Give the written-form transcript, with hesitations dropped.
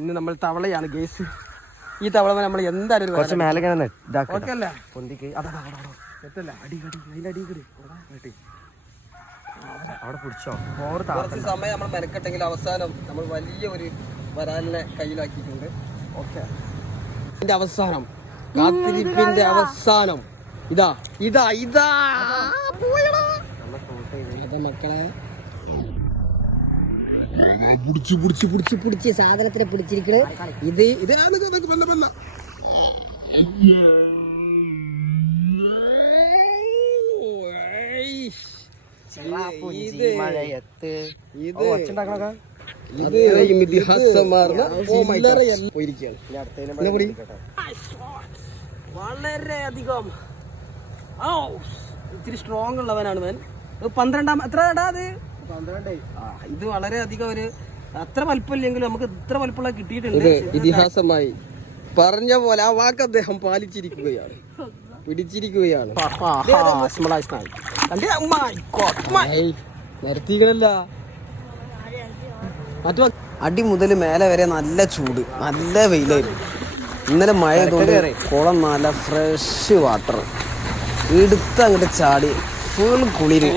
ഇന്ന് നമ്മൾ തവളയാണ് ഗേസ്. ഈ തവള നമ്മൾ എന്തായാലും കുറച്ച് മേലെ ഓക്കെ അല്ലേ? അവിടെ പിടിച്ചോ. കുറച്ച് സമയം നമ്മൾ മെനക്കെട്ടെങ്കിൽ അവസാനം നമ്മൾ വലിയ ഒരു വരാലിനെ കയ്യിലാക്കിയിട്ടുണ്ട്. ഓക്കെ, ഇതിന്റെ അവസാനം, കാത്തിരിപ്പിന്റെ അവസാനം ഇതാ ഇതാ ഇതാ മക്കളെ. പിടിച്ച് സാധനത്തിനെ പിടിച്ചിരിക്കണ്. ഇത് ഇതാണ് വളരെ അധികം ഇത്തിരി സ്ട്രോങ് ഉള്ളവനാണ് അവൻ. 12 എത്ര അത് 12. ഇത് വളരെ അധികം ഒരു അത്ര വലുപ്പമില്ലെങ്കിലും നമുക്ക് ഇത്ര വലുപ്പമുള്ള കിട്ടിയിട്ടുണ്ട്. ഇതിഹാസമായി പറഞ്ഞ പോലെ ആ വാക്ക് അദ്ദേഹം പാലിച്ചിരിക്കുകയാണ്, പിടിച്ചിരിക്കുകയാണ്. നിർത്തികളല്ല, മറ്റു അടി മുതൽ മേലെ വരെ നല്ല ചൂട്, നല്ല വെയിലായിരുന്നു. ഇന്നലെ മഴ കൊണ്ട് കുളം നല്ല ഫ്രഷ് വാട്ടർ, എടുത്ത് അങ്ങോട്ട് ചാടി ഫുൾ കുളിര്.